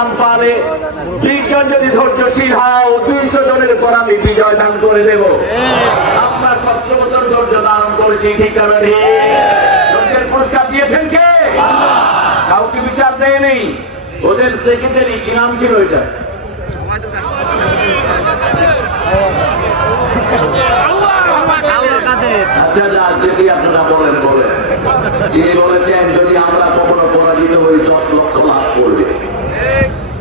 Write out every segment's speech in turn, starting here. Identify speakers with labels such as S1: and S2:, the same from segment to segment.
S1: আমফানে বিজ্ঞান যদি ধৈর্যশীল হও দুইশো জনের উপর আমি বিজয় দান করে দেব। আপনার সতেরো বছর ধৈর্য ধারণ করেছি ঠিক ঠিক? ধৈর্যের পুরস্কার দিয়েছেন কে? কাউকে বিচার দেয়নি ওদের সেক্রেটারি কি নাম ছিল এটা? আচ্ছা যা যেটি আপনারা বলেন বলেন। তিনি বলেছেন যদি আমরা কখনো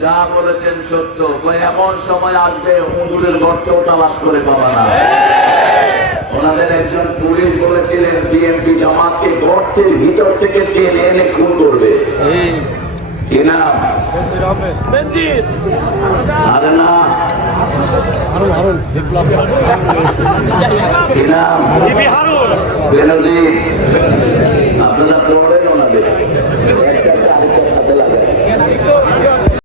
S1: যা বলেছেন সত্য এমন সময় আসবে, হুজুরের গর্তেও করে না। ওনাদের একজন পুলিশ বলেছিলেন জামাতকে গর্তের ভিতর থেকে টেনে এনে খুন করবে। কি নাম আরে না কি নাম বেনজির আপনারা পড়েন